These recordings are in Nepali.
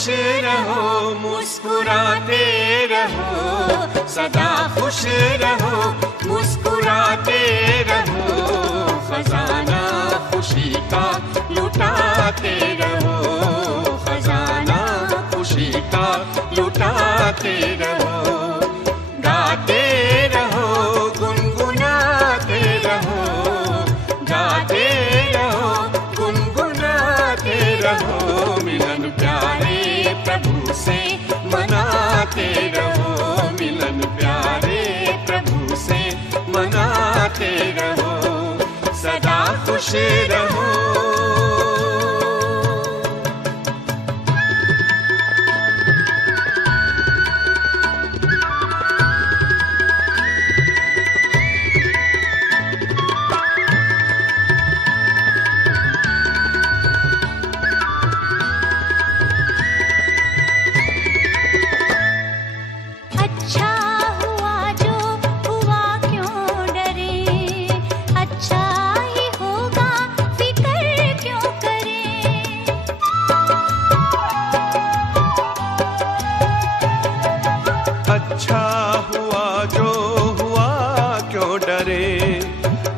खुश रहो, मुस्कुराते रहो, सदा खुश रहो, मुस्कुराते रहो, खजाना खुशी का लुटाते रहो, खजाना खुशी का लुटाते रहो। गाते रहो, गुनगुनाते रहो, गाते रहो, गुनगुनाते रहो, मिलन प्यारे प्रभु से मनाते रहो, मिलन प्यारे प्रभु से मनाते रहो, सदा खुश रहो।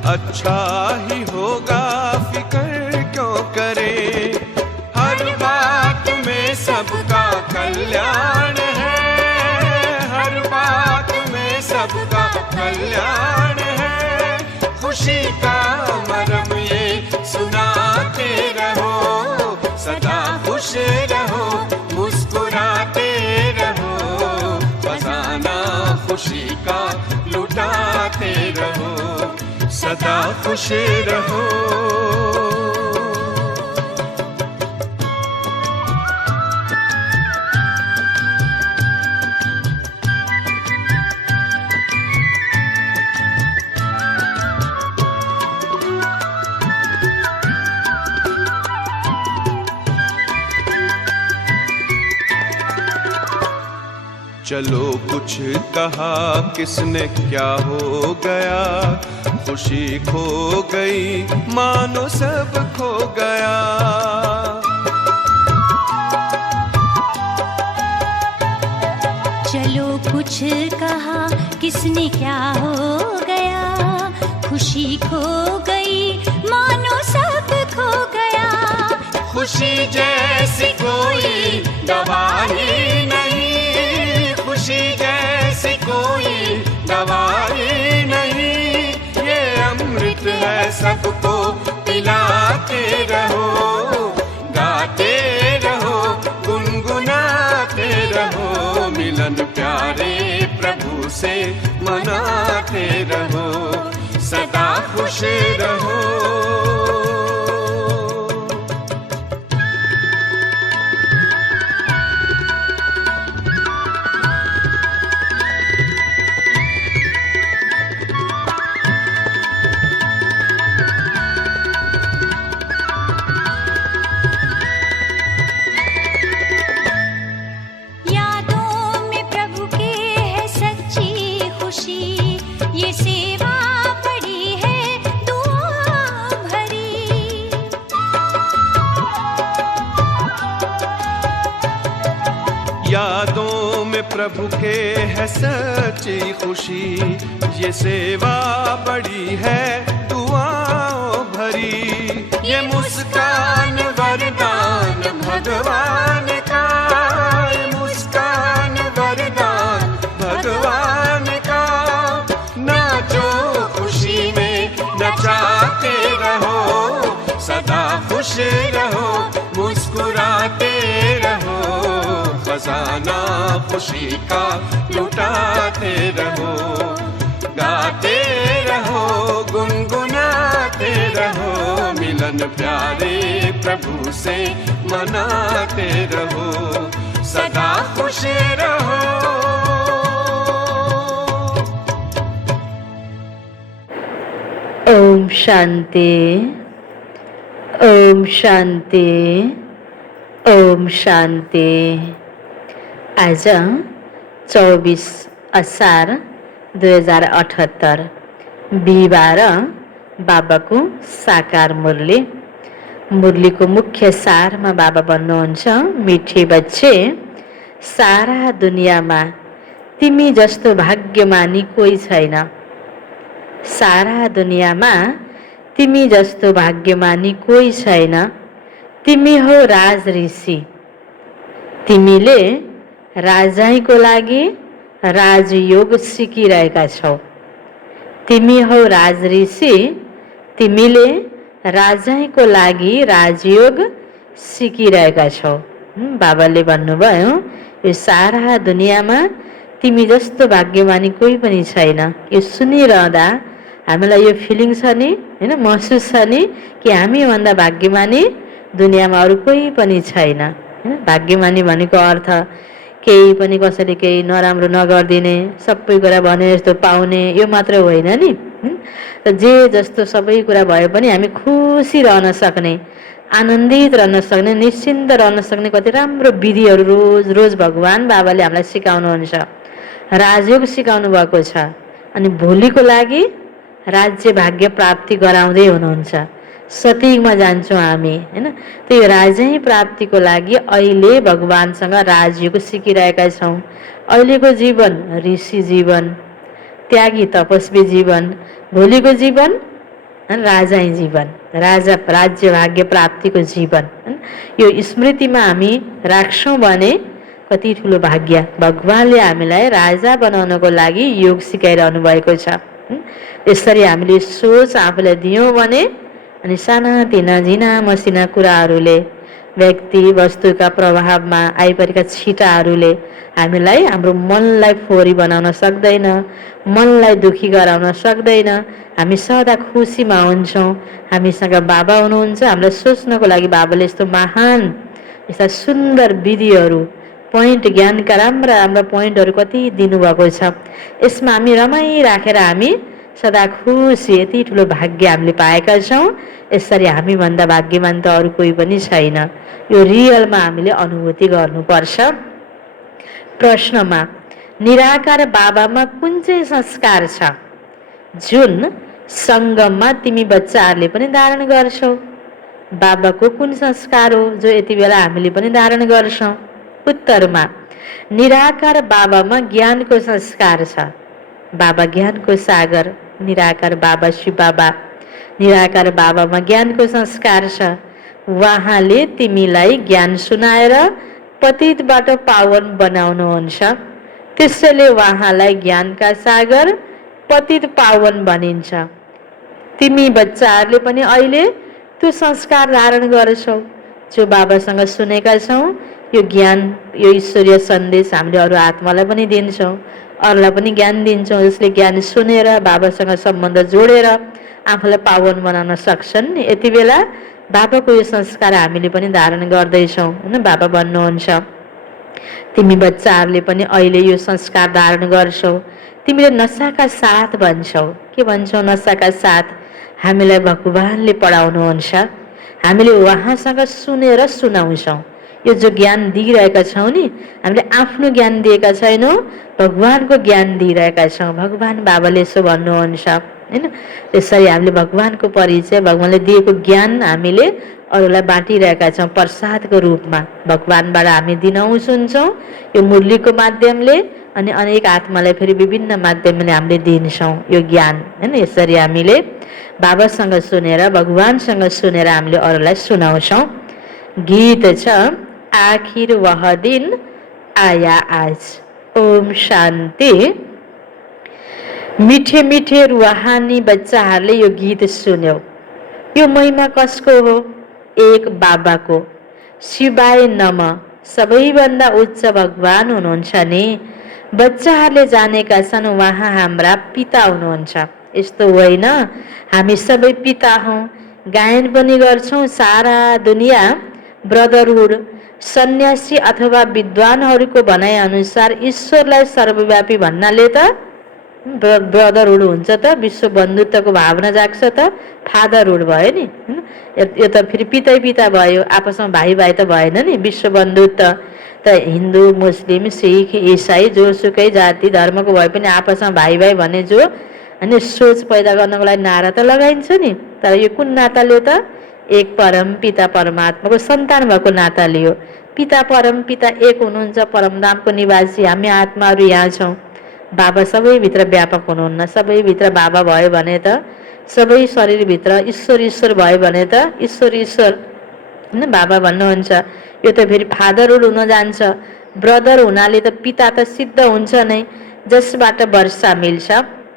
अच्छा ही होगा फिक्र क्यों करे, हर बात में सबका कल्याण है, हर बात में सबका कल्याण है, खुशी का मरम ये सुनाते रहो, सदा खुश रहो, मुस्कुराते रहो, खजाना खुशी का लुटाते रहो, सदा खुश रहो। चलो कुछ कहा किसने क्या हो गया, खुशी खो गई मानो सब खो गया। चलो कुछ कहा किसने क्या हो गया, खुशी खो गई मानो सब खो गया। खुशी जैसी कोई दवा ही नहीं, खुशी जैसी कोई दवा ही नहीं, ये अमृत है सबको पिलाते रहो, गाते रहो, गुनगुनाते रहो, मिलन प्यारे प्रभु से मनाते रहो, सदा खुश रहो। यादों में प्रभु के है सच्ची खुशी, ये सेवा बड़ी है दुआओं भरी, ये मुस्कान वरदान भगवान का, ये मुस्कान वरदान भगवान का। नाचो खुशी में नचाते रहो, सदा खुश रहो, मुस्कुराते रहो, खजाना खुशी का लुटाते रहो, गाते रहो, गुनगुनाते रहो, मिलन प्यारे प्रभु से मनाते रहो, सदा खुश रहो। ओम शांति, ओम शांति, ओम शांति। आज 24 असार 2078 बिहिबार बाबाको साकार मुरली। मुरलीको मुख्य सारमा बाबा भन्नुहुन्छ, मिठे बच्चे, सारा दुनियाँमा तिमी जस्तो भाग्यमानी कोही छैन। सारा दुनियाँमा तिमी जस्तो भाग्यमानी कोही छैन। तिमी हो राज ऋषि। तिमीले राजाईको लागि राजयोग सिकिरहेका छौ। तिमी हो राज ऋषि। तिमीले राजाईको लागि राजयोग सिकिरहेका छौ। बाबाले भन्नुभयो, यो सारा दुनियाँमा तिमी जस्तो भाग्यमानी कोही पनि छैन। यो सुनिरहँदा हामीलाई यो फिलिङ छ नि, होइन, महसुस छ नि कि हामीभन्दा भाग्यमानी दुनियाँमा अरू कोही पनि छैन। भाग्यमानी भनेको अर्थ केही पनि कसैले केही नराम्रो नगरिदिने, सबै कुरा भने जस्तो पाउने, यो मात्र होइन नि। र जे जस्तो सबै कुरा भए पनि हामी खुसी रहन सक्ने, आनन्दित रहन सक्ने, निश्चिन्त रहन सक्ने कति राम्रो विधिहरू रोज रोज भगवान बाबाले हामीलाई सिकाउनुहुन्छ, राजयोग सिकाउनु भएको छ। अनि भोलिको लागि राज्य भाग्य प्राप्ति गराउँदै हुनुहुन्छ। सतीकमा जान्छौँ हामी, होइन। त्यो राजै प्राप्तिको लागि अहिले भगवानसँग राजयोग सिकिरहेका छौँ। अहिलेको जीवन ऋषि जीवन, त्यागी तपस्वी जीवन, भोलिको जीवन राजै जीवन, राजा राज्य भाग्य प्राप्तिको जीवन। यो स्मृतिमा हामी राख्छौँ भने कति ठुलो भाग्य। भगवानले हामीलाई राजा बनाउनको लागि योग सिकाइरहनु भएको छ। यसरी हामीले सोच आफूलाई दियौँ भने अनि सानातिना झिना मसिना कुराहरूले, व्यक्ति वस्तुका प्रभावमा आइपरेका छिटाहरूले हामीलाई, हाम्रो मनलाई फोहोरी बनाउन सक्दैन, मनलाई दुखी गराउन सक्दैन। हामी सदा खुसीमा हुन्छौँ। हामीसँग बाबा हुनुहुन्छ। हामीलाई सोच्नको लागि बाबाले यस्तो महान, यस्ता सुन्दर विधिहरू, पोइन्ट, ज्ञानका राम्रा राम्रा पोइन्टहरू कति दिनुभएको छ। यसमा हामी रमाइराखेर हामी सदा खुसी, यति ठुलो भाग्य हामीले पाएका छौँ। यसरी हामीभन्दा भाग्यमान त अरू कोही पनि छैन। यो रियलमा हामीले अनुभूति गर्नुपर्छ। प्रश्नमा निराकार बाबामा कुन चाहिँ संस्कार छ जुन सङ्गममा तिमी बच्चाहरूले पनि धारण गर्छौ? बाबाको कुन संस्कार हो जो यति बेला हामीले पनि धारण गर्छौँ? उत्तरमा निराकार बाबामा ज्ञानको संस्कार छ। बाबा ज्ञानको सागर, निराकार बाबा शिव बाबा। निराकार बाबामा ज्ञानको संस्कार छ। उहाँले तिमीलाई ज्ञान सुनाएर पतितबाट पावन बनाउनुहुन्छ। त्यसैले उहाँलाई ज्ञानका सागर, पतित पावन भनिन्छ। तिमी बच्चाहरूले पनि अहिले त्यो संस्कार धारण गर्छौ जो बाबासँग सुनेका छौँ। यो ज्ञान, यो ईश्वरीय सन्देश हामीले अरू आत्मालाई पनि दिन्छौँ, अरूलाई पनि ज्ञान दिन्छौँ, जसले ज्ञान सुनेर बाबासँग सम्बन्ध जोडेर आफूलाई पावन बनाउन सक्छन्। यति बेला बाबाको यो संस्कार हामीले पनि धारण गर्दैछौँ, होइन। बाबा भन्नुहुन्छ, तिमी बच्चाहरूले पनि अहिले यो संस्कार धारण गर्छौ। तिमीले नसाका साथ भन्छौ। के भन्छौ? नसाका साथ। हामीलाई भगवानले पढाउनुहुन्छ, हामीले उहाँसँग सुनेर सुनाउँछौँ। यो जो ज्ञान दिइरहेका छौँ नि, हामीले आफ्नो ज्ञान दिएका छैनौँ, भगवानको ज्ञान दिइरहेका छौँ। भगवान बाबाले यसो भन्नुहुन्छ, होइन। त्यसरी हामीले भगवानको परिचय, भगवानले दिएको ज्ञान हामीले अरूलाई बाँटिरहेका छौँ प्रसादको रूपमा। भगवानबाट हामी दिनहुँ सुन्छौँ यो मुरलीको माध्यमले, अनि अनेक आत्मालाई फेरि विभिन्न माध्यमले हामीले दिन्छौँ यो ज्ञान, होइन। यसरी हामीले बाबासँग सुनेर, भगवानसँग सुनेर हामीले अरूलाई सुनाउँछौँ। गीत छ, आखिर वह दिन आया आज। ओम शान्ति। मिठे मिठे रुहानी बच्चाहरूले यो गीत सुन्यो। यो महिमा कसको हो? एक बाबाको। शिवाय नमः। सबैभन्दा उच्च भगवान हुनुहुन्छ नि। बच्चाहरूले जानेका छन् उहाँ हाम्रा पिता हुनुहुन्छ। यस्तो होइन, हामी सबै पिता हौँ। गायन पनि गर्छौँ। सारा दुनियाँ ब्रदरहुड, सन्यासी अथवा विद्वानहरूको भनाइअनुसार ईश्वरलाई सर्वव्यापी भन्नाले त ब्रदरहुड हुन्छ त, विश्व बन्धुत्वको भावना जाग्छ त, फादरहुड भयो नि, होइन। यो त फेरि पितै पिता भयो, आपसमा भाइ भाइ त भएन नि। विश्व बन्धुत्व त हिन्दू, मुस्लिम, सिख, इसाई, जोसुकै जाति धर्मको भए पनि आपसमा भाइ भाइ भने जो, होइन, सोच पैदा गर्नको लागि नारा त लगाइन्छ नि। तर यो कुन नाताले त? एक परम पिता परमात्माको सन्तान भएको नाताले हो। पिता परम पिता एक हुनुहुन्छ, परमधामको निवासी हामी आत्माहरू यहाँ छौँ। बाबा सबैभित्र व्यापक हुनुहुन्न। सबैभित्र बाबा भयो भने त, सबै शरीरभित्र ईश्वर ईश्वर भयो भने त ईश्वर ईश्वर होइन बाबा भन्नुहुन्छ। यो त फेरि फादरहुड हुन जान्छ। ब्रदर हुनाले त पिता त सिद्ध हुन्छ नै, जसबाट वर्षा मिल्छ।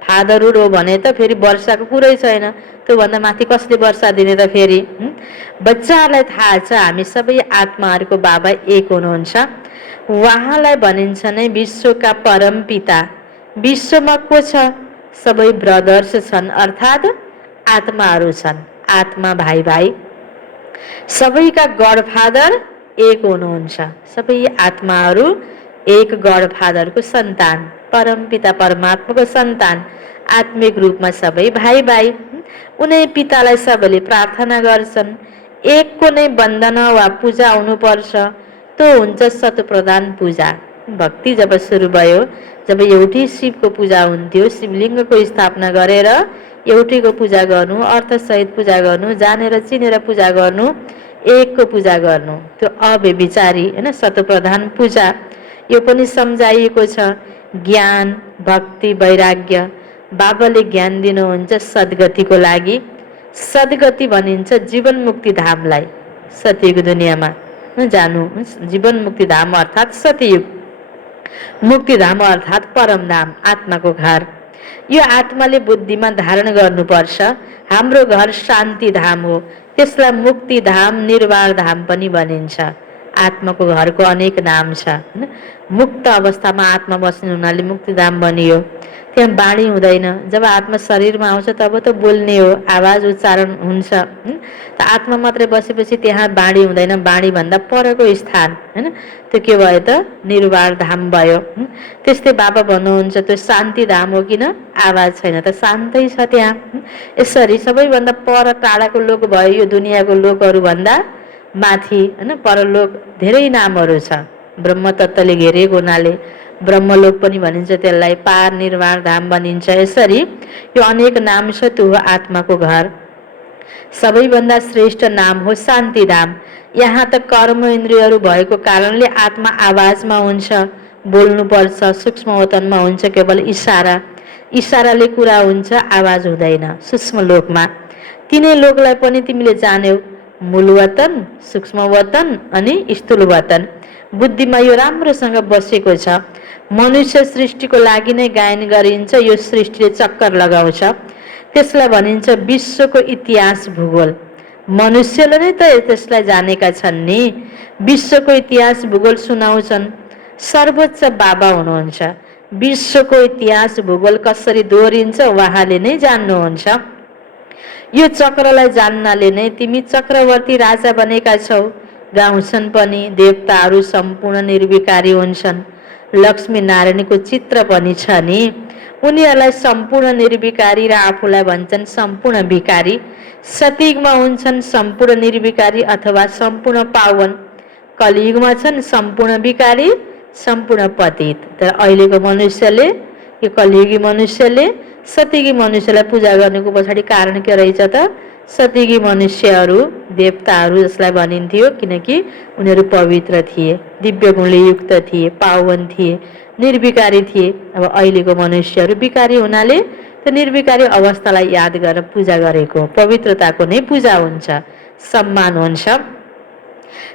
फादरहुड हो भने त फेरि वर्षाको कुरै छैन। त्योभन्दा माथि कसले वर्षा दिने त फेरि? बच्चाहरूलाई थाहा छ हामी सबै आत्माहरूको बाबा एक हुनुहुन्छ। उहाँलाई भनिन्छ नै विश्वका परम पिता। विश्वमा को छ? सबै ब्रदर्स छन्, अर्थात् आत्माहरू छन्। आत्मा भाइ भाइ सबैका गड फादर एक हुनुहुन्छ। सबै आत्माहरू एक गड फादरको सन्तान, परम पिता परमात्माको सन्तान, आत्मिक रूपमा सबै भाइ भाइ। उनै पितालाई सबैले प्रार्थना गर्छन्। एकको नै वन्दना वा पूजा हुनुपर्छ, त्यो हुन्छ शतप्रधान पूजा। भक्ति जब सुरु भयो, जब एउटै शिवको पूजा हुन्थ्यो, शिवलिङ्गको स्थापना गरेर एउटैको पूजा गर्नु, अर्थसहित पूजा गर्नु, जानेर चिनेर पूजा गर्नु, एकको पूजा गर्नु, त्यो अव्यभिचारी होइन शतप्रधान पूजा। यो पनि सम्झाइएको छ। ज्ञान, भक्ति, वैराग्य। बाबाले ज्ञान दिनुहुन्छ सद्गतिको लागि। सद्गति भनिन्छ जीवन मुक्ति धामलाई। सत्ययुग दुनियाँमा जानु, जीवन मुक्ति धाम अर्थात् सत्ययुग, मुक्तिधाम अर्थात् परमधाम, आत्माको घर। यो आत्माले बुद्धिमा धारण गर्नुपर्छ। हाम्रो घर शान्ति धाम हो, त्यसलाई मुक्तिधाम, निर्वाण धाम पनि भनिन्छ। आत्माको घरको अनेक नाम छ होइन। मुक्त अवस्थामा आत्मा बस्ने हुनाले मुक्तिधाम बनियो। त्यहाँ बाणी हुँदैन। जब आत्मा शरीरमा आउँछ तब त बोल्ने हो, आवाज उच्चारण हुन्छ। त आत्मा मात्रै बसेपछि त्यहाँ बाणी हुँदैन। बाणी भन्दा परको स्थान होइन, त्यो के भयो त? निर्वाण धाम भयो। त्यस्तै बाबा भन्नुहुन्छ त्यो शान्ति धाम हो, किन? आवाज छैन त शान्तै छ त्यहाँ। यसरी सबैभन्दा पर टाढाको लोक भयो यो दुनियाँको लोकहरू भन्दा माथि होइन। परलोक धेरै नामहरू छ। ब्रह्म तत्त्वले घेरेको हुनाले ब्रह्मलोक पनि भनिन्छ त्यसलाई, पार निर्वाण धाम भनिन्छ। यसरी यो अनेक नाम छ। त्यो हो आत्माको घर। सबैभन्दा श्रेष्ठ नाम हो शान्तिधाम। यहाँ त कर्म इन्द्रियहरू भएको कारणले आत्मा आवाजमा हुन्छ, बोल्नुपर्छ, सूक्ष्म वतनमा हुन्छ, केवल इसारा। इसाराले कुरा हुन्छ, आवाज हुँदैन सूक्ष्म लोकमा। तिनै लोकलाई पनि तिमीले जान्यौ, मूल वतन, सूक्ष्म वतन अनि स्थूल वतन। बुद्धिमा यो राम्रोसँग बसेको छ। मनुष्य सृष्टिको लागि नै गायन गरिन्छ। यो सृष्टिले चक्कर लगाउँछ, त्यसलाई भनिन्छ विश्वको इतिहास भूगोल। मनुष्यले नै त त्यसलाई जानेका छन् नि। विश्वको इतिहास भूगोल सुनाउँछन्। सर्वोच्च बाबा हुनुहुन्छ। विश्वको इतिहास भूगोल कसरी दोहोरिन्छ उहाँले नै जान्नुहुन्छ। यो चक्रलाई जान्नाले नै तिमी चक्रवर्ती राजा बनेका छौ। गाउँछन् पनि देवताहरू सम्पूर्ण निर्विकारी हुन्छन्। लक्ष्मी नारायणको चित्र पनि छ नि। उनीहरूलाई सम्पूर्ण निर्विकारी र आफूलाई भन्छन् सम्पूर्ण विकारी। सतयुगमा हुन्छन् सम्पूर्ण निर्विकारी अथवा सम्पूर्ण पावन। कलियुगमा छन् सम्पूर्ण विकारी, सम्पूर्ण पतित। तर अहिलेको मनुष्यले, यो कलियुगी मनुष्यले सतयुगी मनुष्यलाई पूजा गर्नुको पछाडि कारण के रहेछ त? सतयुगी मनुष्यहरू देवताहरू जसलाई भनिन्थ्यो, किनकि उनीहरू पवित्र थिए, दिव्य गुणले युक्त थिए, पावन थिए, निर्विकारी थिए। अब अहिलेको मनुष्यहरू विकारी हुनाले त्यो निर्विकारी अवस्थालाई याद गरेर पूजा गरेको, पवित्रताको नै पूजा हुन्छ, सम्मान हुन्छ।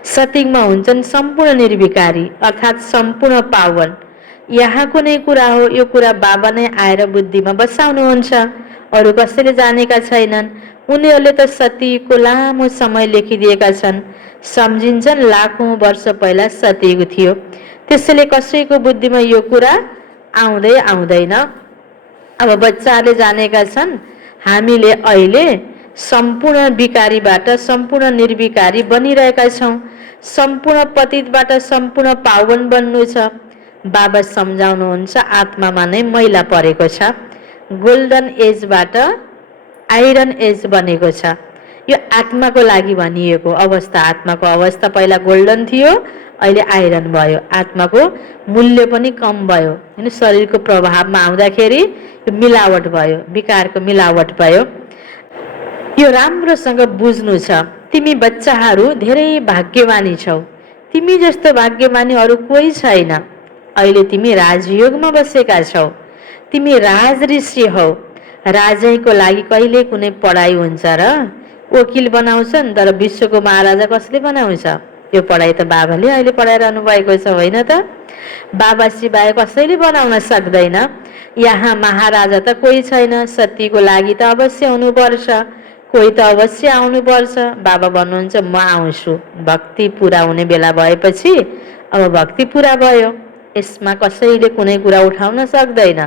सतयुगमा हुन्छन् सम्पूर्ण निर्विकारी अर्थात् सम्पूर्ण पावन। यहाँको नै कुरा हो। यो कुरा बाबा नै आएर बुद्धिमा बसाउनुहुन्छ। अरू कसैले जानेका छैनन्। उनीहरूले त सतयुगको लामो समय लेखिदिएका छन्। सम्झिन्छन् लाखौं वर्ष पहिला सतयुग थियो। त्यसैले कसैको बुद्धिमा यो कुरा आउँदै आउँदैन। अब बच्चाहरूले जानेका छन् हामीले अहिले सम्पूर्ण विकारीबाट सम्पूर्ण निर्विकारी बनिरहेका छौँ। सम्पूर्ण पतितबाट सम्पूर्ण पावन बन्नु छ। बाबा सम्झाउनुहुन्छ आत्मामा नै मैला परेको छ। गोल्डन एजबाट आइरन एज बनेको छ। यो आत्माको लागि भनिएको अवस्था। आत्माको अवस्था पहिला गोल्डन थियो, अहिले आइरन भयो। आत्माको मूल्य पनि कम भयो होइन। शरीरको प्रभावमा आउँदाखेरि यो मिलावट भयो, विकारको मिलावट भयो। यो राम्रोसँग बुझ्नु छ। तिमी बच्चाहरू धेरै भाग्यमानी छौ। तिमी जस्तो भाग्यमानी अरू कोही छैन। अहिले तिमी राजयोगमा बसेका छौ। तिमी राज ऋषि हौ। राजैको लागि कहिले कुनै पढाइ हुन्छ र? वकिल बनाउँछन् तर विश्वको महाराजा कसले बनाउँछ? यो पढाइ त बाबाले अहिले पढाइरहनु भएको छ, होइन त? बाबा सिवाय कसैले बनाउन सक्दैन। यहाँ महाराजा त कोही छैन। सतीको लागि त अवश्य हुनुपर्छ, कोही त अवश्य आउनुपर्छ। बाबा भन्नुहुन्छ म आउँछु। भक्ति पुरा हुने बेला भएपछि अब भक्ति पुरा भयो। यसमा कसैले कुनै कुरा उठाउन सक्दैन।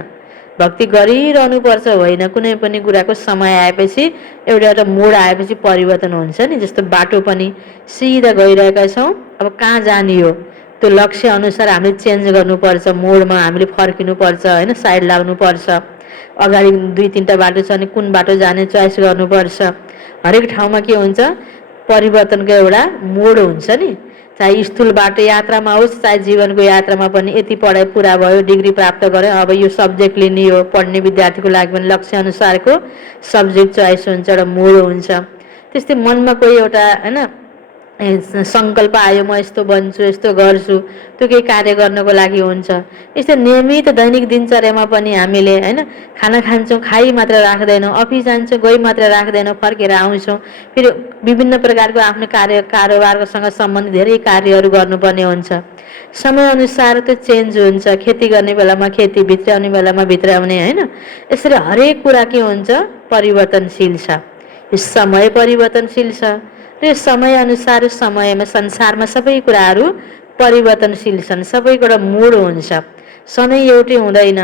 भक्ति गरिरहनु पर्छ, होइन कुनै पनि कुराको समय आएपछि एउटा मोड आएपछि परिवर्तन हुन्छ नि। जस्तो बाटो पनि सिधा गइरहेका छौँ, अब कहाँ जाने हो त्यो लक्ष्य अनुसार हामीले चेन्ज गर्नुपर्छ। मोडमा हामीले फर्किनुपर्छ, होइन साइड लाग्नुपर्छ। अगाडि 2-3टा बाटो छ भने कुन बाटो जाने चोइस गर्नुपर्छ। हरेक ठाउँमा के हुन्छ, परिवर्तनको एउटा मोड हुन्छ नि। चाहे स्थूल बाटो यात्रामा होस्, चाहे जीवनको यात्रामा पनि। यति पढाइ पुरा भयो, डिग्री प्राप्त गऱ्यो, अब यो सब्जेक्ट लिने हो। पढ्ने विद्यार्थीको लागि पनि लक्ष्य अनुसारको सब्जेक्ट चोइस हुन्छ, एउटा मोड हुन्छ। त्यस्तै मनमा कोही एउटा होइन सङ्कल्प आयो, म यस्तो बन्छु, यस्तो गर्छु, त्यो केही कार्य गर्नको लागि हुन्छ। यस्तो नियमित दैनिक दिनचर्यामा पनि हामीले होइन खाना खान्छौँ, खाइ मात्र राख्दैनौँ, अफिस जान्छौँ, गइ मात्र राख्दैनौँ, फर्केर आउँछौँ। फेरि विभिन्न प्रकारको आफ्नो कारोबारसँग सम्बन्धित धेरै कार्यहरू गर्नुपर्ने हुन्छ। समयअनुसार त्यो चेन्ज हुन्छ। खेती गर्ने बेलामा खेती, भित्राउने बेलामा भित्राउने, होइन यसरी हरेक कुरा के हुन्छ, परिवर्तनशील छ। यो समय परिवर्तनशील छ र यो समयअनुसार समयमा संसारमा सबै कुराहरू परिवर्तनशील छन्। सबैको एउटा मोड हुन्छ, सधैँ एउटै हुँदैन।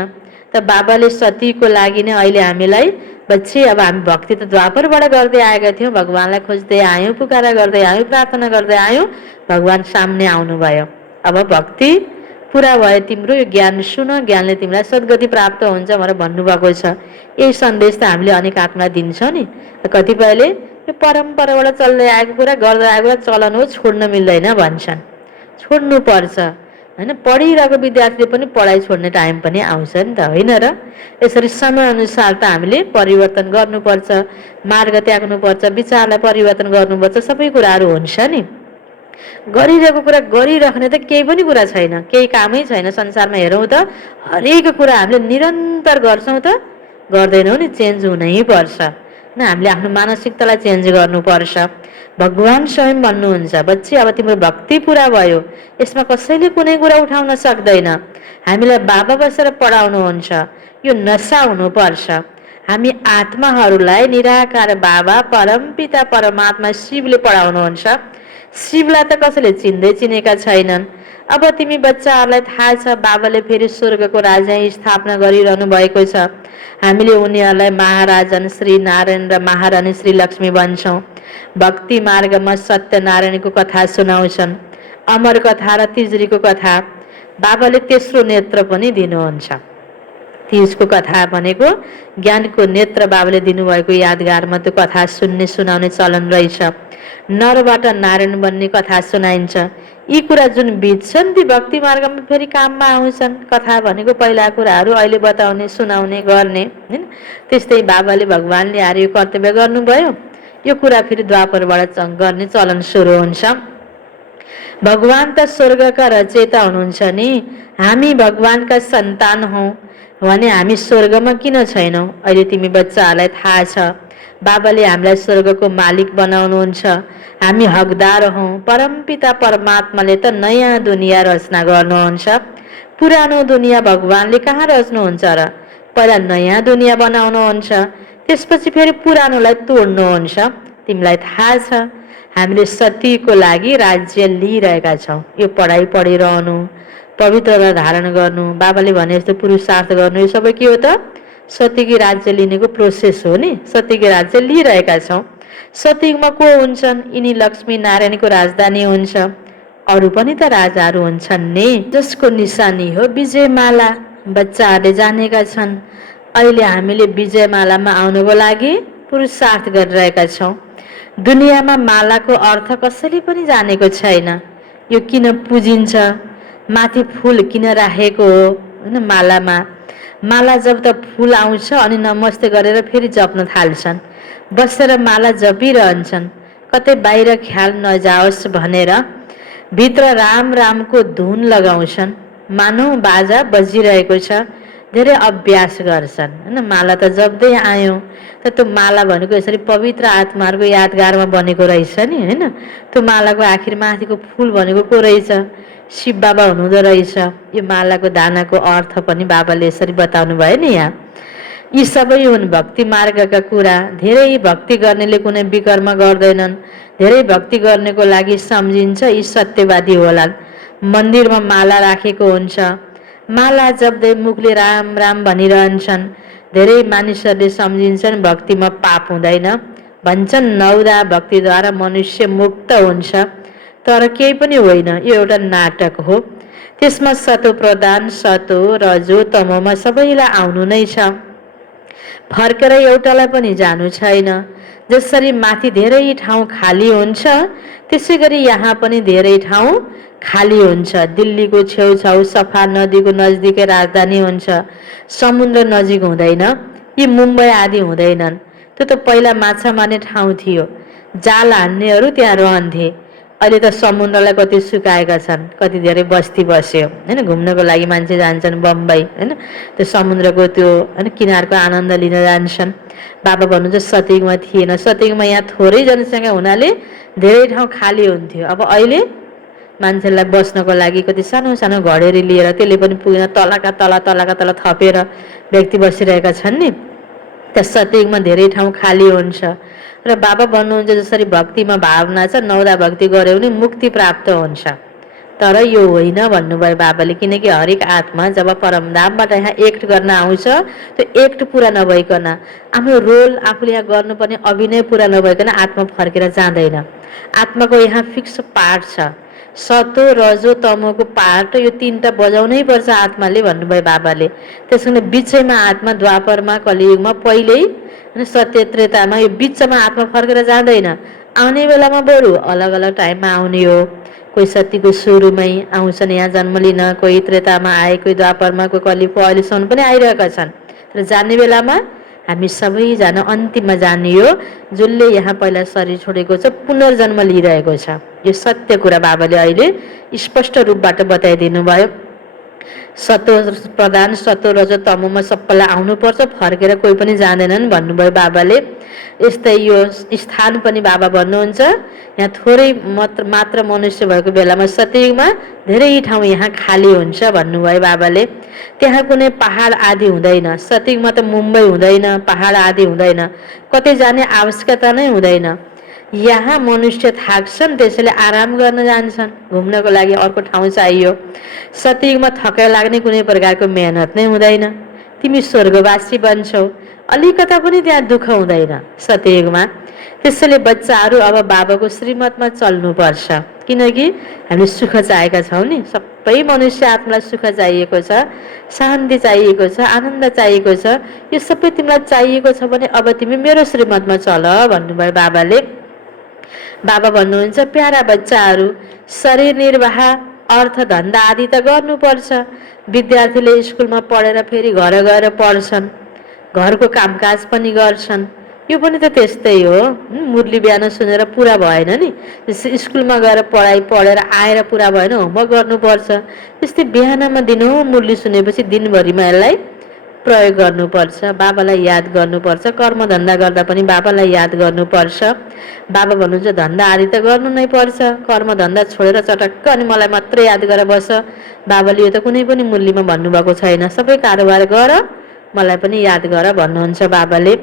त बाबाले सतीको लागि नै अहिले हामीलाई बच्चे अब हामी भक्ति त द्वापरबाट गर्दै आएका थियौँ, भगवान्लाई खोज्दै आयौँ, पुकारा गर्दै आयौँ, प्रार्थना गर्दै आयौँ, भगवान् सामने आउनुभयो। अब भक्ति पुरा भयो तिम्रो, यो ज्ञान सुन, ज्ञानले तिमीलाई सद्गति प्राप्त हुन्छ भनेर भन्नुभएको छ। यही सन्देश त हामीले अनेक आत्मालाई दिन्छौँ नि। कतिपयले यो परम्पराबाट चल्दै आएको कुरा, गर्दै आएको कुरा चलन हो, छोड्न मिल्दैन भन्छन्। छोड्नुपर्छ, होइन पढिरहेको विद्यार्थीले पनि पढाइ छोड्ने टाइम पनि आउँछ नि त, होइन र? यसरी समयअनुसार त हामीले परिवर्तन गर्नुपर्छ, मार्ग त्याग्नुपर्छ, विचारलाई परिवर्तन गर्नुपर्छ। सबै कुराहरू हुन्छ नि। गरिरहेको कुरा गरिराख्ने त केही पनि कुरा छैन, केही कामै छैन संसारमा। हेरौँ त हरेक कुरा हामीले निरन्तर गर्छौँ त गर्दैनौँ नि, चेन्ज हुनै पर्छ। हामीले आफ्नो मानसिकतालाई चेन्ज गर्नुपर्छ। भगवान् स्वयं भन्नुहुन्छ, बच्ची अब तिम्रो भक्ति पुरा भयो, यसमा कसैले कुनै कुरा उठाउन सक्दैन। हामीलाई बाबा बसेर पढाउनुहुन्छ, यो नशा हुनुपर्छ। हामी आत्माहरूलाई निराकार बाबा परमपिता परमात्मा शिवले पढाउनुहुन्छ। शिवलाई त कसैले चिन्दै चिनेका छैनन्। अब तिमी बच्चाहरूलाई थाहा छ बाबाले फेरि स्वर्गको राजा स्थापना गरिरहनु भएको छ। हामीले उनीहरूलाई महाराजन श्री नारायण र महारानी श्री लक्ष्मी भन्छौँ। भक्ति मार्गमा सत्यनारायणको कथा सुनाउँछन्, अमर कथा र तिजरीको कथा। बाबाले तेस्रो नेत्र पनि दिनुहुन्छ। तिजको कथा भनेको ज्ञानको नेत्र बाबाले दिनुभएको यादगारमा त्यो कथा सुनाउने चलन रहेछ। नरबाट नारायण बन्ने कथा सुनाइन्छ। यी कुरा जुन बित्छन् ती भक्ति मार्गमा फेरि काममा आउँछन्। कथा भनेको पहिला कुराहरू अहिले बताउने, सुनाउने, गर्ने, होइन? त्यस्तै बाबाले भगवान्ले आएर यो कर्तव्य गर्नुभयो, यो कुरा फेरि द्वापरबाट गर्ने चलन सुरु हुन्छ। भगवान् त स्वर्गका रचयिता हुनुहुन्छ नि। हामी भगवान्का सन्तान हौँ भने हामी स्वर्गमा किन छैनौँ? अहिले तिमी बच्चाहरूलाई थाहा छ बाबाले हामीलाई स्वर्गको मालिक बनाउनुहुन्छ। हामी हकदार हौँ। परमपिता परमात्माले त नयाँ दुनियाँ रचना गर्नुहुन्छ। पुरानो दुनियाँ भगवान्ले कहाँ रच्नुहुन्छ र? पहिला नयाँ दुनियाँ बनाउनुहुन्छ, त्यसपछि फेरि पुरानोलाई तोड्नुहुन्छ। तिमीलाई थाहा छ हामीले सतीको लागि राज्य लिइरहेका छौँ। यो पढाइ पढिरहनु, पवित्रता धारण गर्नु, बाबाले भने जस्तो पुरुषार्थ गर्नु, यो सबै के हो त? सतीको राज्य लिनेको प्रोसेस हो नि। सतीको राज्य लिइरहेका छौँ। सतीमा को हुन्छन्? यिनी लक्ष्मी नारायणको राजधानी हुन्छ। अरू पनि त राजाहरू हुन्छन् नि, जसको निशानी हो विजयमाला। बच्चाहरूले जानेका छन्। अहिले हामीले विजयमालामा आउनको लागि पुरुषार्थ गरिरहेका छौँ। दुनियाँमा मालाको अर्थ कसैले पनि जानेको छैन। यो किन पुजिन्छ, माथि फुल किन राखेको हो, होइन? मालामा माला जब त फुल आउँछ अनि नमस्ते गरेर फेरि जप्न थाल्छन्। बसेर माला जपिरहन्छन्। कतै बाहिर ख्याल नजाओस् भनेर भित्र राम रामको धुन लगाउँछन्। मानौ बाजा बजिरहेको छ, धेरै अभ्यास गर्छन् होइन। माला त जप्दै आयौँ, त त्यो माला भनेको यसरी पवित्र आत्माहरूको यादगारमा बनेको रहेछ नि होइन। त्यो मालाको आखिर माथिको फुल भनेको को रहेछ? शिव बाबा हुनुहुँदो रहेछ। यो मालाको दानाको अर्थ पनि बाबाले यसरी बताउनु भयो नि यहाँ। यी सबै हुन् भक्ति मार्गका कुरा। धेरै भक्ति गर्नेले कुनै विकर्म गर्दैनन्। धेरै भक्ति गर्नेको लागि सम्झिन्छ यी सत्यवादी होलान्। मन्दिरमा माला राखेको हुन्छ, माला जप्दै मुखले राम राम भनिरहन्छन्। धेरै मानिसहरूले सम्झिन्छन् भक्तिमा पाप हुँदैन, भन्छन् नौदा भक्तिद्वारा मनुष्य मुक्त हुन्छ। तर केही पनि होइन, यो एउटा नाटक हो। त्यसमा सतो प्रधान, सतो रजो तमोमा सबैलाई आउनु नै छ, फर्केर एउटालाई पनि जानु छैन। जसरी माथि धेरै ठाउँ खाली हुन्छ, त्यसै गरी यहाँ पनि धेरै ठाउँ खाली हुन्छ। दिल्लीको छेउछाउ सफा नदीको नजिकै राजधानी हुन्छ, समुद्र नजिक हुँदैन। यी मुम्बई आदि हुँदैनन्। त्यो त पहिला माछा मार्ने ठाउँ थियो, जाल हान्नेहरू त्यहाँ रहन्थे। अहिले त समुद्रलाई कति सुकाएका छन्, कति धेरै बस्ती बस्यो होइन। घुम्नको लागि मान्छे जान्छन् बम्बई होइन, त्यो समुद्रको त्यो होइन किनारको आनन्द लिन जान्छन्। बाबा भन्नुहुन्छ सतयुगमा थिएन, सतयुगमा यहाँ थोरै जनसङ्ख्या हुनाले धेरै ठाउँ खाली हुन्थ्यो। अब अहिले मान्छेलाई बस्नको लागि कति सानो सानो घडेरी लिएर त्यसले पनि पुगेन, तलका तल थपेर व्यक्ति बसिरहेका छन् नि। त्यहाँ सतयुगमा धेरै ठाउँ खाली हुन्छ। र बाबा भन्नुहुन्छ जसरी भक्तिमा भावना छ, नौदा भक्ति गऱ्यो भने मुक्ति प्राप्त हुन्छ। तर यो होइन भन्नुभयो बाबाले, किनकि हरेक आत्मा जब परमधामबाट यहाँ एक्ट गर्न आउँछ, त्यो एक्ट पुरा नभइकन, आफ्नो रोल आफूले यहाँ गर्नुपर्ने अभिनय पुरा नभइकन आत्मा फर्केर जाँदैन। आत्माको यहाँ फिक्स पार्ट छ, सतो रजो तमोको पार्ट, यो तीनटा बजाउनै पर्छ आत्माले भन्नुभयो बाबाले। त्यसकारण बिचैमा आत्मा द्वापरमा कलियुगमा पहिल्यै सत्य त्रेतामा यो बिचमा आत्मा फर्केर जाँदैन। आउने बेलामा बरु अलग अलग टाइममा आउने हो। कोही सतीको सुरुमै आउँछन् यहाँ जन्म लिन, कोही त्रेतामा आए, कोही द्वापरमा, कोही कलियुगको अहिलेसम्म पनि आइरहेका छन्। तर जाने बेलामा हामी सबैजना अन्तिममा जाने हो। जसले यहाँ पहिला शरीर छोडेको छ पुनर्जन्म लिइरहेको छ। यो सत्य कुरा बाबाले अहिले स्पष्ट रूपबाट बताइदिनु भयो। सतो प्रधान, सतो रजो तमोमा सबैलाई आउनुपर्छ, फर्केर कोही पनि जाँदैनन् भन्नुभयो बाबाले। यस्तै यो स्थान पनि बाबा भन्नुहुन्छ यहाँ थोरै मात्र मनुष्य भएको बेलामा सतयुगमा धेरै ठाउँ यहाँ खाली हुन्छ भन्नुभयो बाबाले। त्यहाँ कुनै पहाड आदि हुँदैन। सतयुगमा त मुम्बई हुँदैन, पहाड आदि हुँदैन, कतै जाने आवश्यकता नै हुँदैन। यहाँ मनुष्य थाक्छन्, त्यसैले आराम गर्न जान्छन्, घुम्नको लागि अर्को ठाउँ चाहियो। सतयुगमा थकाइ लाग्ने कुनै प्रकारको मेहनत नै हुँदैन, तिमी स्वर्गवासी बन्छौ, अलिकता पनि त्यहाँ दुःख हुँदैन सतयुगमा। त्यसैले बच्चाहरू अब बाबाको श्रीमतमा चल्नुपर्छ, किनकि हामी सुख चाहेका छौँ नि। सबै मनुष्य आत्मालाई सुख चाहिएको छ, शान्ति चाहिएको छ, आनन्द चाहिएको छ। यो सबै तिमीलाई चाहिएको छ भने अब तिमी मेरो श्रीमतमा चल भन्नुभयो बाबाले। बाबा भन्नुहुन्छ प्यारा बच्चाहरू, शरीर निर्वाह, अर्थ धन्दा आदि त गर्नुपर्छ। विद्यार्थीले स्कुलमा पढेर फेरि घर गएर पढ्छन्, घरको कामकाज पनि गर्छन्। यो पनि त त्यस्तै हो। मुरली बिहान सुनेर पुरा भएन नि, स्कुलमा गएर पढाइ पढेर आएर पुरा भएन, होमवर्क गर्नुपर्छ। त्यस्तै बिहानमा दिनहुँ मुरली सुनेपछि दिनभरिमा यसलाई प्रयोग गर्नुपर्छ, बाबालाई याद गर्नुपर्छ। कर्मधन्दा गर्दा पनि बाबालाई याद गर्नुपर्छ। बाबा भन्नुहुन्छ धन्दा आदि त गर्नु नै पर्छ, कर्मधन्दा छोडेर चटक्क अनि मलाई मात्रै याद गरेर बस। बाबाले यो त कुनै पनि मुरलीमा भन्नुभएको छैन। सबै कारोबार गर, मलाई पनि याद गर भन्नुहुन्छ बाबाले।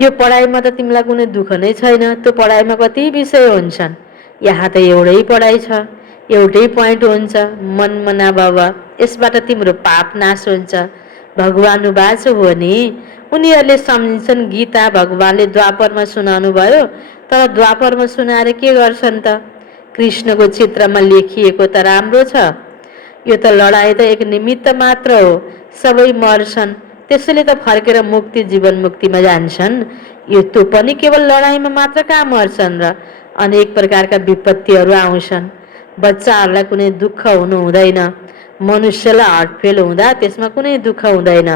यो पढाइमा त तिमीलाई कुनै दुःख नै छैन, त्यो पढाइमा कति विषय हुन्छन्, यहाँ त एउटै पढाइ छ, एउटै पोइन्ट हुन्छ, मन मना बाबा। यसबाट तिम्रो पाप नाश हुन्छ। भगवानुवाच हो नि, उनीहरूले सम्झिन्छन् गीता भगवानले द्वापरमा सुनाउनु भयो, तर द्वापरमा सुनाएर के गर्छन् त? कृष्णको चित्रमा लेखिएको त राम्रो छ, यो त लडाइँ त एक निमित्त मात्र हो, सबै मर्छन्, त्यसैले त फर्केर मुक्ति जीवन मुक्तिमा जान्छन्। यो त्यो पनि केवल लडाइँमा मात्र कहाँ मर्छन् र अनेक प्रकारका विपत्तिहरू आउँछन्। बच्चाहरूलाई कुनै दुःख हुनु हुँदैन, मनुष्यलाई हार्टफेल हुँदा त्यसमा कुनै दुःख हुँदैन।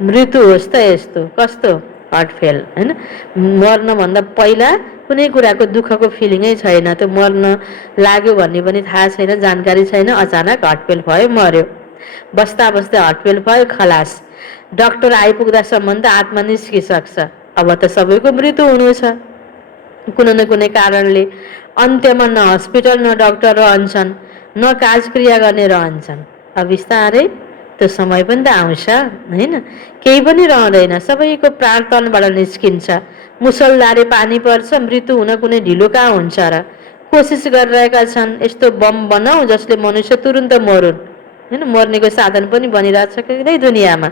मृत्यु होस् त यस्तो कस्तो हार्टफेल होइन, मर्नभन्दा पहिला कुनै कुराको दुःखको फिलिङै छैन, त्यो मर्न लाग्यो भन्ने पनि थाहा छैन, जानकारी छैन, अचानक हटपेल भयो, मर्यो। बस्दा बस्दै हटपेल भयो, खलास। डाक्टर आइपुग्दासम्म त आत्मा निस्किसक्छ। अब त सबैको मृत्यु हुनु छ कुनै न कुनै कारणले। अन्त्यमा न हस्पिटल न डाक्टर रहन्छन्, न काजक्रिया गर्ने रहन्छन्। अब बिस्तारै त्यो समय पनि त आउँछ होइन, केही पनि रहँदैन, सबैको प्राण तनबाट निस्किन्छ। मुसलधारे पानी पर्छ, मृत्यु हुन कुनै ढिलो कहाँ हुन्छ र। कोसिस गरिरहेका छन् यस्तो बम बनाऊ जसले मनुष्य तुरुन्त मरुन् होइन। मर्नेको साधन पनि बनिरहेछ कि दुनियाँमा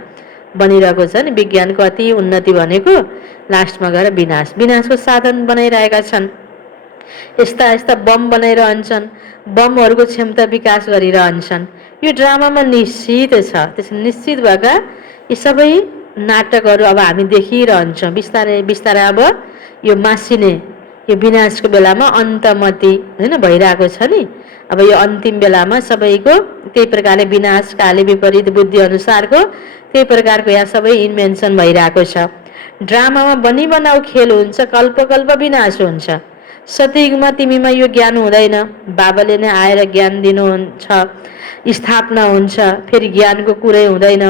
बनिरहेको छ नि। विज्ञानको अति उन्नति भनेको लास्टमा गएर विनाशको साधन बनाइरहेका छन्। यस्ता यस्ता बम बनाइरहन्छन्, बमहरूको क्षमता विकास गरिरहन्छन्। यो ड्रामामा निश्चित छ। त्यस निश्चित भएका यी सबै नाटकहरू अब हामी देखिरहन्छौँ। बिस्तारै बिस्तारै अब यो मासिने, यो विनाशको बेलामा अन्तमति होइन भइरहेको छ नि। अब यो अन्तिम बेलामा सबैको त्यही प्रकारले विनाश काले विपरीत बुद्धि अनुसारको त्यही प्रकारको यहाँ सबै इन्भेन्सन भइरहेको छ। ड्रामामा बनिबनाउ खेल हुन्छ, कल्प कल्प विनाश हुन्छ। सतयुगमा तिमीमा यो ज्ञान हुँदैन, बाबाले नै आएर ज्ञान दिनुहुन्छ, स्थापना हुन्छ, फेरि ज्ञानको कुरै हुँदैन।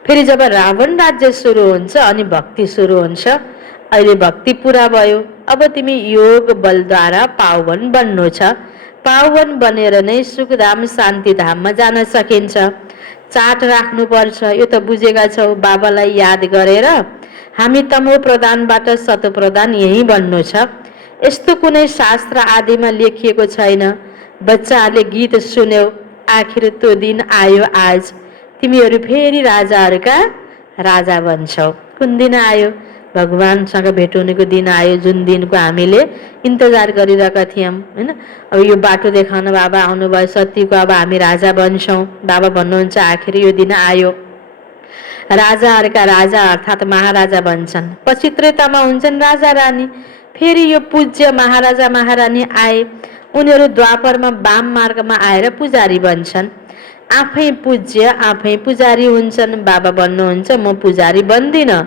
फेरि जब रावण राज्य सुरु हुन्छ अनि भक्ति सुरु हुन्छ। अहिले भक्ति पुरा भयो, अब तिमी योग बलद्वारा पावन बन्नु छ। पावन बनेर नै सुखधाम शान्तिधाममा जान सकिन्छ। चाट राख्नुपर्छ, यो त बुझेका छौ। बाबालाई याद गरेर हामी तमो प्रदानबाट सतो प्रदान यही बन्नु छ। यस्तो कुनै शास्त्र आदिमा लेखिएको छैन। बच्चाहरूले गीत सुन्यौ, आखिर त्यो दिन आयो आज, तिमीहरू फेरि राजाहरूका राजा बन्छौ। कुन दिन आयो? भगवानसँग भेट हुनेको दिन आयो, जुन दिनको हामीले इन्तजार गरिरहेका थियौँ होइन। अब यो बाटो देखाउन बाबा आउनुभयो, सत्यको अब हामी राजा बन्छौँ। बाबा भन्नुहुन्छ आखिर यो दिन आयो। राजाहरूका राजा अर्थात् महाराजा बन्छन्, पछि त्रेतामा हुन्छन् राजा रानी। फेरि यो पूज्य महाराजा महारानी आए, उनीहरू द्वापरमा वाम मार्गमा आएर पुजारी बन्छन्। आफै पूज्य आफै पुजारी हुन्छन्। बाबा भन्नुहुन्छ म पुजारी बन्दिनँ,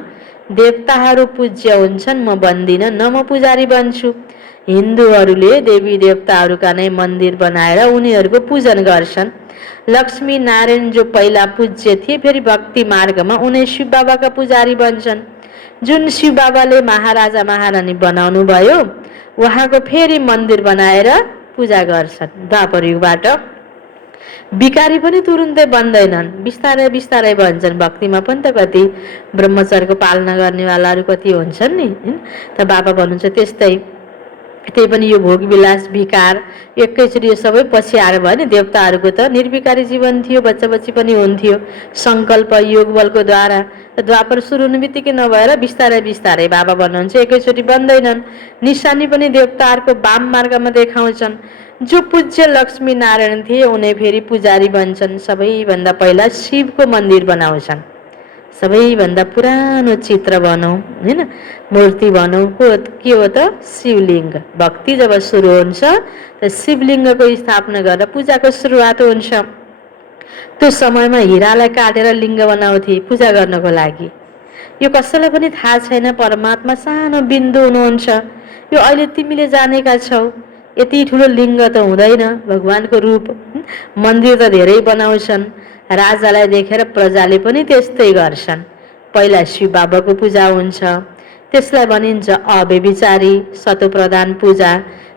देवताहरू पूज्य हुन्छन्, म बन्दिनँ, न म पुजारी बन्छु। हिन्दूहरूले देवी देवताहरूका नै मन्दिर बनाएर उनीहरूको पूजन गर्छन्। लक्ष्मी नारायण जो पहिला पूज्य थिए, फेरि भक्ति मार्गमा उनी शिव बाबाका पुजारी बन्छन्। जुन शिव बाबाले महाराजा महारानी बनाउनु भयो, उहाँको फेरि मन्दिर बनाएर पूजा गर्छन्। द्वापर युगबाट भिखारी पनि तुरुन्तै बन्दैनन्, बिस्तारै बिस्तारै बन्छन्। भक्तिमा पनि त कति ब्रह्मचर्यको पालना गर्नेवालाहरू कति हुन्छन् नि। त बाबा भन्नुहुन्छ त्यस्तै, त्यही पनि यो भोग विलास विकार एकैचोटि यो सबै पछि आएर भयो नि। देवताहरूको त निर्विकारी जीवन थियो, बच्चा बच्ची पनि हुन्थ्यो सङ्कल्प योग बलको द्वारा। द्वापर सुरु हुने बित्तिकै नभएर बिस्तारै बिस्तारै बाबा भन्नुहुन्छ एकैचोटि बन्दैनन्। निशानी पनि देवताहरूको वाम मार्गमा देखाउँछन्। जो पूज्य लक्ष्मी नारायण थिए उनी फेरि पुजारी बन्छन्। सबैभन्दा पहिला शिवको मन्दिर बनाउँछन्। सबैभन्दा पुरानो चित्र भनौँ होइन, मूर्ति भनौँ, के हो त शिवलिङ्ग। भक्ति जब सुरु हुन्छ त शिवलिङ्गको स्थापना गरेर पूजाको सुरुवात हुन्छ। त्यो समयमा हिरालाई काटेर लिङ्ग बनाउँथे पूजा गर्नको लागि। यो कसैलाई पनि थाहा छैन, परमात्मा सानो बिन्दु हुनुहुन्छ। यो अहिले तिमीले जानेका छौ। यति ठुलो लिङ्ग त हुँदैन, भगवानको रूप। मन्दिर त धेरै बनाउँछन्, राजालाई देखेर प्रजाले पनि त्यस्तै गर्छन्। पहिला शिव बाबाको पूजा हुन्छ, त्यसलाई भनिन्छ अव्यभिचारी सतो प्रधान पूजा।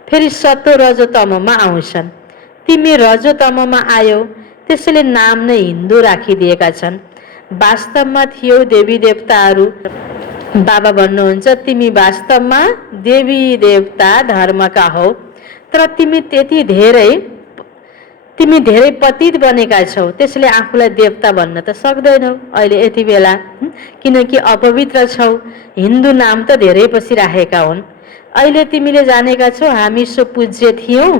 फेरि सतो रजोतममा आउँछन्। तिमी रजोतममा आयौ, त्यसैले नाम नै हिन्दू राखिदिएका छन्। वास्तवमा थियो देवी देवताहरू। बाबा भन्नुहुन्छ तिमी वास्तवमा देवी देवता धर्मका हौ, तर तिमी धेरै पतित बनेका छौ, त्यसले आफूलाई देवता भन्न त सक्दैनौ अहिले यति बेला, किनकि अपवित्र छौ। हिन्दू नाम त धेरै पछि राखेका हुन्। अहिले तिमीले जानेका छौ हामी सो पूज्य थियौँ,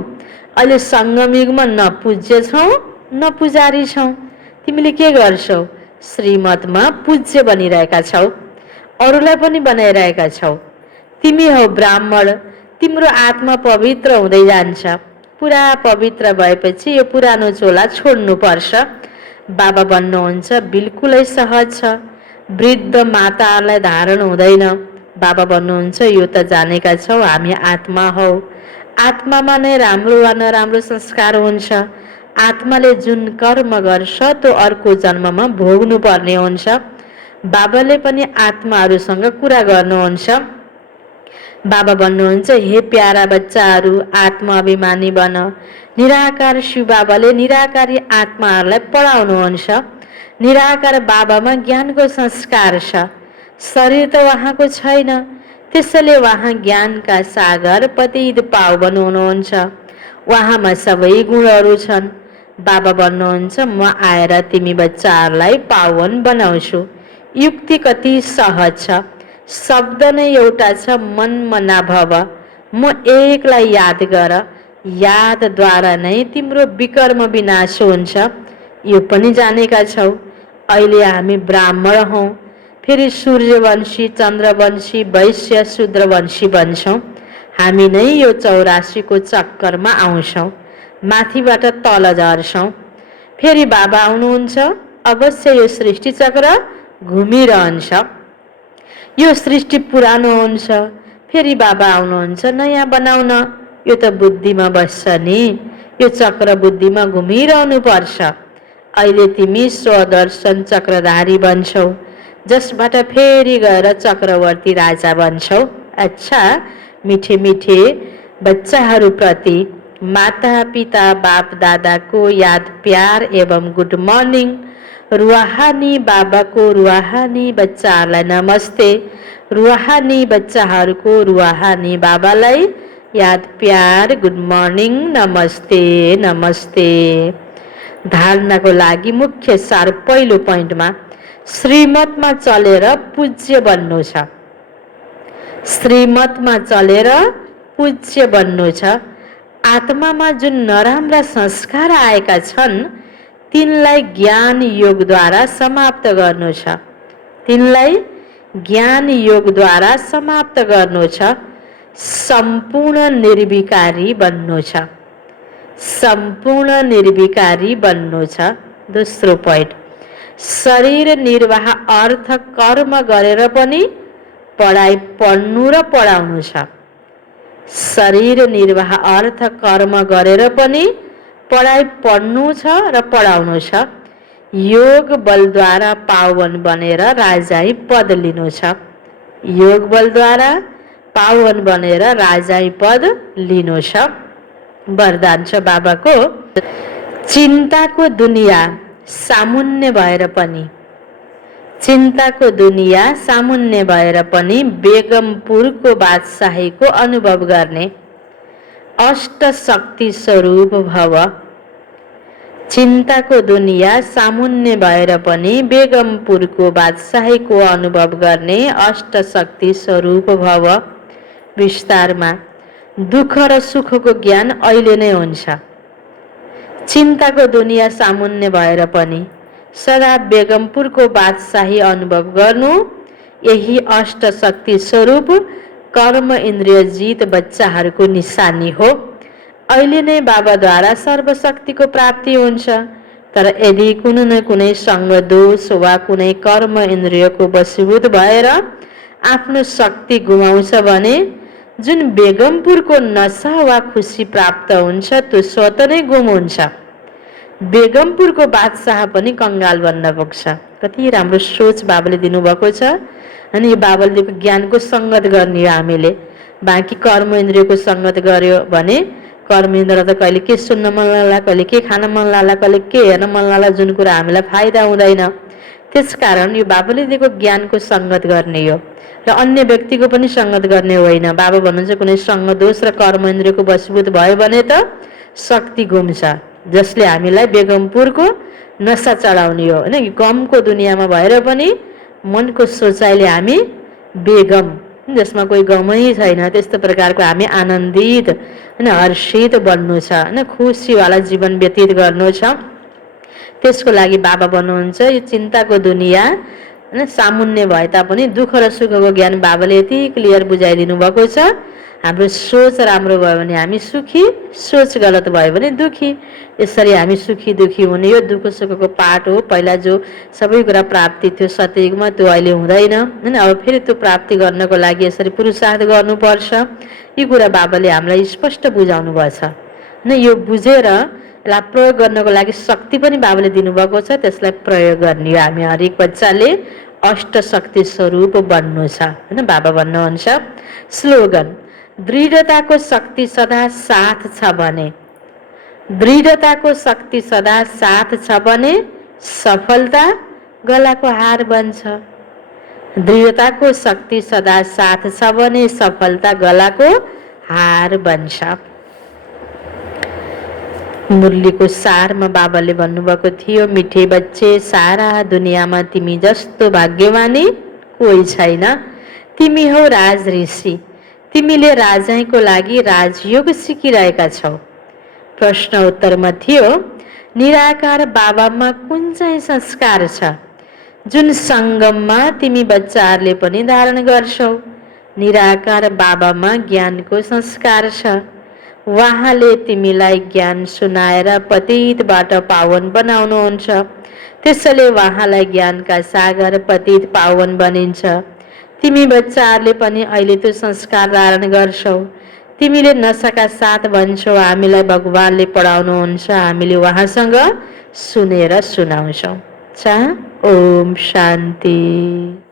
अहिले सङ्गम युगमा न पूज्य छौँ न पुजारी छौँ। तिमीले के गर्छौ? श्रीमतमा पूज्य बनिरहेका छौ, अरूलाई पनि बनाइरहेका छौ। तिमी हौ ब्राह्मण, तिम्रो आत्मा पवित्र हुँदै जान्छ। पुरा पवित्र भएपछि यो पुरानो चोला छोड्नु पर्छ। बाबा भन्नुहुन्छ बिल्कुलै सहज छ। वृद्ध माताहरूलाई धारण हुँदैन, बाबा भन्नुहुन्छ यो त जानेका छौ हामी आत्मा हौ, आत्मामा नै राम्रो वा नराम्रो संस्कार हुन्छ, आत्माले जुन कर्म गर्छ त्यो अर्को जन्ममा भोग्नु पर्ने हुन्छ। बाबाले पनि आत्माहरूसँग कुरा गर्नुहुन्छ। बाबा भन्नुहुन्छ हे प्यारा बच्चाहरू आत्मा अभिमानी बन। निराकार शिव बाबाले निराकारी आत्माहरूलाई पढाउनुहुन्छ। निराकार बाबामा ज्ञानको संस्कार छ, शरीर त उहाँको छैन, त्यसैले उहाँ ज्ञानका सागर पतित पावन हुनुहुन्छ। उहाँमा सबै गुणहरू छन्। बाबा भन्नुहुन्छ म आएर तिमी बच्चाहरूलाई पावन बनाउँछु। युक्ति कति सहज छ, शब्द नै एउटा छ मनमा नभव। म एकलाई याद गर, यादद्वारा नै तिम्रो विकर्म विनाश हुन्छ। यो पनि जानेका छौ अहिले हामी ब्राह्मण हौँ, फेरि सूर्यवंशी, चन्द्रवंशी, वैश्य, शूद्रवंशी बन्छौँ। हामी नै यो 84को चक्करमा आउँछौँ, माथिबाट तल झर्छौँ। फेरि बाबा आउनुहुन्छ, अवश्य यो सृष्टि चक्र घुमिरहन्छ। यो सृष्टि पुरानो हुन्छ, फेरि बाबा आउनुहुन्छ नयाँ बनाउन। यो त बुद्धिमा बस्छ नि, यो चक्र बुद्धिमा घुमिरहनु पर्छ। अहिले तिमी स्वदर्शन चक्रधारी बन्छौ, जसबाट फेरि गएर चक्रवर्ती राजा बन्छौ। अच्छा मिठे मिठे बच्चाहरूप्रति माता पिता बाप दादाको याद प्यार एवं गुड मर्निङ। रुहानी बाबाको रुहानी बच्चाहरूलाई नमस्ते। रुहानी बच्चाहरूको रुहानी बाबालाई याद प्यार गुड मर्निङ नमस्ते नमस्ते। धारणाको लागि मुख्य सार पहिलो पोइन्टमा श्रीमतमा चलेर पूज्य बन्नु छ। श्रीमतमा चलेर पूज्य बन्नु छ। आत्मामा जुन नराम्रा संस्कार आएका छन् तिनलाई ज्ञान योगद्वारा समाप्त गर्नु छ। तिनलाई ज्ञान योगद्वारा समाप्त गर्नु छ। सम्पूर्ण निर्विकारी बन्नु छ। सम्पूर्ण निर्विकारी बन्नु छ। दोस्रो पोइन्ट शरीर निर्वाह अर्थ कर्म गरेर पनि पढाइ पढ्नु र पढाउनु छ। शरीर निर्वाह अर्थ कर्म गरेर पनि पढाइ पढ्नु छ र पढाउनु छ। योग बलद्वारा पावन बनेर राजाई पद लिनु छ। योग बलद्वारा पावन बनेर राजाई पद लिनु छ। वरदान छ बाबाको, चिन्ताको दुनिया सामुन्य भएर पनि, चिन्ताको दुनिया सामुन्य भएर पनि बेगमपुरको बादशाहीको अनुभव गर्ने अष्ट शक्ति स्वरूप भव। चिन्ताको दुनिया सामुन्य भएर पनि बेगमपुरको बादशाहीको अनुभव गर्ने अष्ट शक्ति स्वरूप भव। विस्तारमा दुःख र सुखको ज्ञान अहिले नै हुन्छ। चिन्ताको दुनिया सामुन्य भएर पनि सदा बेगमपुरको बादशाही अनुभव गर्नु यही अष्ट शक्ति स्वरूप कर्म इन्द्रिय जीत बच्चाहरूको निशानी हो। अहिले नै बाबाद्वारा सर्वशक्तिको प्राप्ति हुन्छ, तर यदि कुनै न कुनै सङ्ग दोष वा कुनै कर्म इन्द्रियको वशीभूत भएर आफ्नो शक्ति गुमाउँछ भने जुन बेगमपुरको नशा वा खुसी प्राप्त हुन्छ त्यो स्वत नै गुम हुन्छ। बेगमपुरको बादशाह पनि कङ्गाल बन्न पुग्छ। कति राम्रो सोच बाबाले दिनुभएको छ। अनि यो बाबाले दिएको ज्ञानको सङ्गत गर्ने हो हामीले। बाँकी कर्म इन्द्रियको सङ्गत गर्यो भने कर्म इन्द्रिय त कहिले के सुन्न मन लाग्ला, कहिले के खान मन लाग्ला, कहिले के हेर्न मन लाग्ला, जुन कुरा हामीलाई फाइदा हुँदैन। त्यसकारण यो बाबाले दिएको ज्ञानको सङ्गत गर्ने हो र अन्य व्यक्तिको पनि सङ्गत गर्ने होइन। बाबा भन्नुहुन्छ कुनै सङ्ग दोष र कर्म इन्द्रियको वशीभूत भयो भने त शक्ति गुम्छ, जसले हामीलाई बेगमपुरको नशा चढाउने हो होइन। गमको दुनियाँमा भएर पनि मनको सोचाइले हामी बेगम, जसमा कोही गमै छैन, त्यस्तो प्रकारको हामी आनन्दित होइन हर्षित बन्नु छ होइन, खुसीवाला जीवन व्यतीत गर्नु छ। त्यसको लागि बाबा भन्नुहुन्छ यो चिन्ताको दुनिया होइन, सामुन्य भए तापनि दुःख र सुखको ज्ञान बाबाले यति क्लियर बुझाइदिनु भएको छ। हाम्रो सोच राम्रो भयो भने हामी सुखी, सोच गलत भयो भने दुखी। यसरी हामी सुखी दुखी हुने यो दुःख सुखको पाठ हो। पहिला जो सबै कुरा प्राप्ति थियो सत्ययुगमा त्यो अहिले हुँदैन होइन। अब फेरि त्यो प्राप्ति गर्नको लागि यसरी पुरुषार्थ गर्नुपर्छ। यी कुरा बाबाले हामीलाई स्पष्ट बुझाउनु भएको छ होइन। यो बुझेर यसलाई प्रयोग गर्नको लागि शक्ति पनि बाबाले दिनुभएको छ, त्यसलाई प्रयोग गर्ने हो। हामी हरेक बच्चाले अष्ट शक्ति स्वरूप बन्नु छ होइन। बाबा भन्नुहुन्छ स्लोगन, दृढताको शक्ति सदा साथ छ भने, दृढताको शक्ति सदा साथ छ भने सफलता गलाको हार बन्छ। दृढताको शक्ति सदा साथ छ भने सफलता गलाको हार बन्छ। मुरलीको सारमा बाबाले भन्नुभएको थियो, मिठे बच्चे सारा दुनियाँमा तिमी जस्तो भाग्यमानी कोही छैन। तिमी हौ राज ऋषि, तिमीले राजाईको लागि राजयोग सिकिरहेका छौ। प्रश्न उत्तरमा थियो, निराकार बाबामा कुन चाहिँ संस्कार छ जुन सङ्गममा तिमी बच्चाहरूले पनि धारण गर्छौ? निराकार बाबामा ज्ञानको संस्कार छ। उहाँले तिमीलाई ज्ञान सुनाएर पतितबाट पावन बनाउनुहुन्छ। त्यसैले उहाँलाई ज्ञानका सागर पतित पावन बनिन्छ। तिमी बच्चाहरूले पनि अहिले त्यो संस्कार धारण गर्छौ। तिमीले नसाका साथ भन्छौ हामीलाई भगवानले पढाउनुहुन्छ, हामीले उहाँसँग सुनेर सुनाउँछौँ। ओम शान्ति।